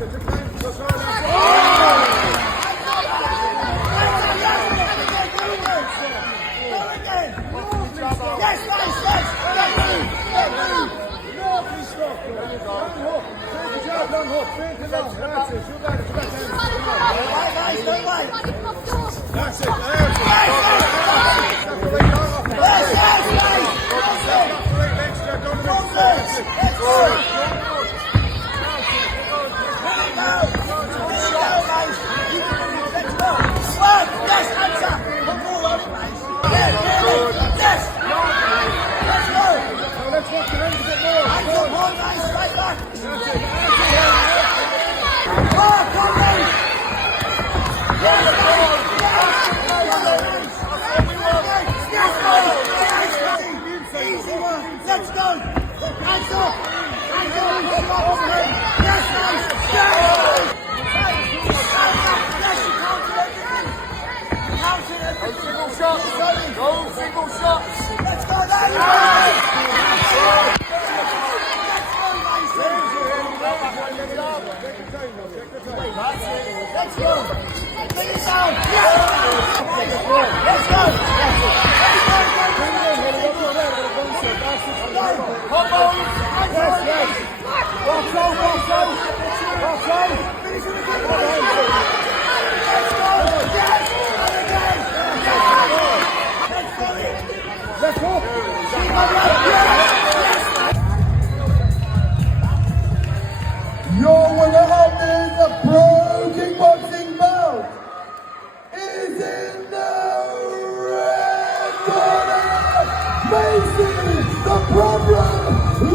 That's it. Let's go! Hands up! Hands up! Yes, nice! Single shots. Go single shots. Let's go, ladies! Let's go! Finish out! Let's Your winner of the Pro Kickboxing belt is in the red corner, Macey the Problem.